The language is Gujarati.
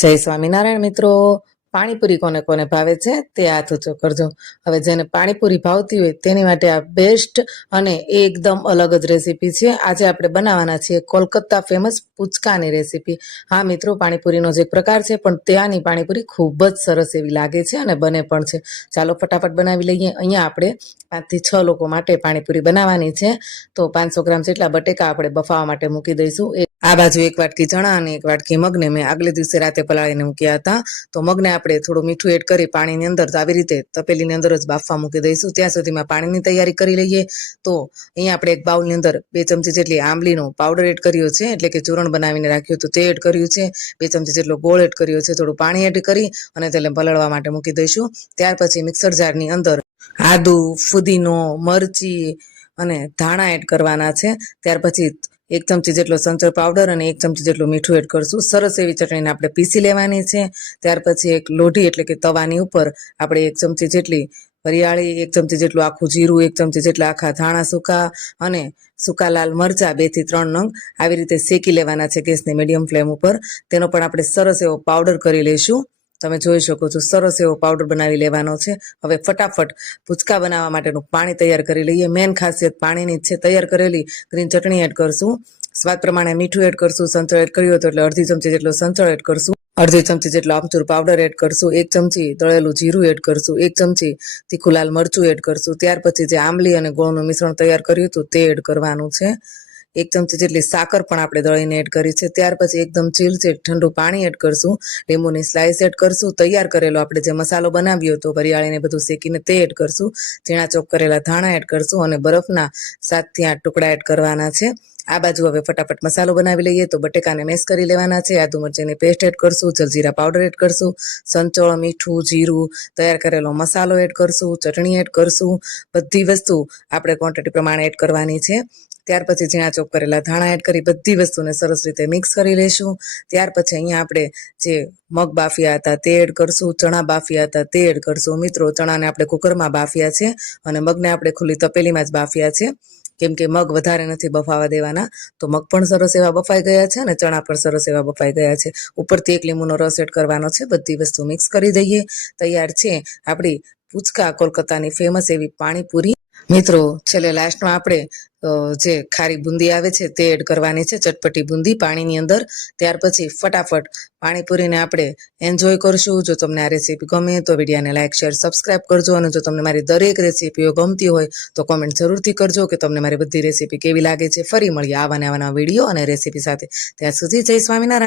જય સ્વામિનારાયણ મિત્રો। પાણીપુરી કોને કોને ભાવે છે તે હાથ ઊંચો કરજો। હવે જેને પાણીપુરી ભાવતી હોય તેની માટે આ બેસ્ટ અને એકદમ અલગ જ રેસીપી છે। આજે આપણે બનાવવાના છીએ કોલકાતા ફેમસ પૂચકાની રેસીપી। હા મિત્રો, પાણીપુરીનો જ એક પ્રકાર છે, પણ ત્યાંની પાણીપુરી ખૂબ જ સરસ એવી લાગે છે અને બને પણ છે। ચાલો ફટાફટ બનાવી લઈએ। અહીંયા આપણે 5 થી 6 લોકો માટે પાણીપુરી બનાવવાની છે, તો 500 ગ્રામ જેટલા બટેકા આપણે બફાવા માટે મૂકી દઈશું। આ બાજુ 1 વાટકી ચણા અને 1 વાટકી મગને મેં આગલે દિવસે રાતે પલાળીને મૂક્યા હતા। તો મગને આપણે થોડું મીઠું એડ કરી પાણીની અંદર આવી રીતે તપેલીની અંદર જ બાફવા મૂકી દઈશું। ત્યાં સુધીમાં પાણીની તૈયારી કરી લઈએ। તો અહીંયા આપણે એક બાઉલની અંદર 2 ચમચી જેટલી આંબલીનો પાવડર એડ કર્યો છે, એટલે કે ચૂરણ બનાવીને રાખ્યું હતું તે એડ કર્યું છે। 2 ચમચી જેટલો ગોળ એડ કર્યો છે, થોડું પાણી એડ કરી અને તેને પલળવા માટે મૂકી દઈશું। ત્યાર પછી મિક્સર જારની અંદર આદુ, ફુદીનો, મરચી અને ધાણા એડ કરવાના છે। ત્યાર પછી 1 ચમચી જેટલો સંચળ પાવડર અને 1 ચમચી જેટલું મીઠું એડ કરશું। સરસ એવી ચટણીને આપણે પીસી લેવાની છે। ત્યાર પછી એક લોઢી એટલે કે તવાની ઉપર આપણે 1 ચમચી જેટલી વરિયાળી, 1 ચમચી જેટલું આખું જીરું, 1 ચમચી જેટલા આખા ધાણા સૂકા અને સૂકા લાલ મરચા 2 થી 3 નંગ આવી રીતે શેકી લેવાના છે ગેસની મીડિયમ ફ્લેમ ઉપર। તેનો પણ આપણે સરસ એવો પાવડર કરી લઈશું। તમે જોઈ શકો છો, સરસ એવો પાવડર બનાવી લેવાનો છે। હવે ફટાફટ પૂચકા બનાવવા માટેનું પાણી તૈયાર કરી લઈએ। મેન ખાસિયત પાણીની જ છે। તૈયાર કરેલી ગ્રીન ચટણી એડ કરશું, સ્વાદ પ્રમાણે મીઠું એડ કરશું, સંચળ એડ કર્યું હતું એટલે અડધી ચમચી જેટલો સંચળ એડ કરશું, અડધી ચમચી જેટલો આમચૂર પાવડર એડ કરશું, 1 ચમચી દળેલું જીરું એડ કરશું, 1 ચમચી તીખું લાલ મરચું એડ કરશું। ત્યાર પછી જે આંબલી અને ગોળનું મિશ્રણ તૈયાર કર્યું હતું તે એડ કરવાનું છે। 1 ચમચી જેટલી સાકર પણ આપણે દળીને એડ કરી છે। ત્યાર પછી એકદમ ચીલચીટ ઠંડુ પાણી એડ કરશું, લીંબુની સ્લાઇસ એડ કરશું, તૈયાર કરેલો આપણે જે મસાલો બનાવ્યો હતો વરિયાળીને બધું શેકીને તે એડ કરશું, ઝીણા ચોપ કરેલા ધાણા એડ કરશું અને બરફના 7 થી 8 ટુકડા એડ કરવાના છે। આ બાજુ હવે ફટાફટ મસાલો બનાવી લઈએ। તો બટેકાને મેશ કરી લેવાના છે, આદુ મરચાંની પેસ્ટ એડ કરશું, જલજીરા પાવડર એડ કરશું, સંચળ, મીઠું, જીરું, તૈયાર કરેલો મસાલો એડ કરશું, ચટણી એડ કરશું, બધી વસ્તુ આપણે ક્વોન્ટિટી પ્રમાણે એડ કરવાની છે। ત્યાર પછી ઝીણા ચોપ કરેલા ધાણા એડ કરી બધી વસ્તુને સરસ રીતે મિક્સ કરી લેશું। ત્યાર પછી અહીંયા આપણે જે મગ બાફ્યા હતા તે એડ કરશું, ચણા બાફ્યા હતા તે એડ કરશું। મિત્રો, ચણાને આપણે કુકરમાં બાફ્યા છે અને મગને આપણે ખુલ્લી તપેલીમાં જ બાફ્યા છે, કેમ કે મગ વધારે નથી બફાવા દેવાના। તો મગ પણ સરસ એવા બફાઈ ગયા છે અને ચણા પણ સરસ એવા બફાઈ ગયા છે। ઉપરથી 1 લીંબુનો રસ એડ કરવાનો છે। બધી વસ્તુ મિક્સ કરી દઈએ। તૈયાર છે આપણી પૂચકા કોલકાતાની ફેમસ એવી પાણીપુરી। મિત્રો, છેલ્લે લાસ્ટમાં આપણે જે ખારી બુંદી આવે છે તે એડ કરવાની છે, ચટપટી બુંદી પાણીની અંદર। ત્યાર પછી ફટાફટ પાણીપુરીને આપણે એન્જોય કરશું। જો તમને આ રેસીપી ગમે તો વિડીયોને લાઇક, શેર, સબસ્ક્રાઇબ કરજો અને જો તમને મારી દરેક રેસીપીઓ ગમતી હોય તો કોમેન્ટ જરૂરથી કરજો કે તમને મારી બધી રેસીપી કેવી લાગે છે। ફરી મળીએ આવા નવા વિડીયો અને રેસીપી સાથે। ત્યાં સુધી જય સ્વામિનારાયણ।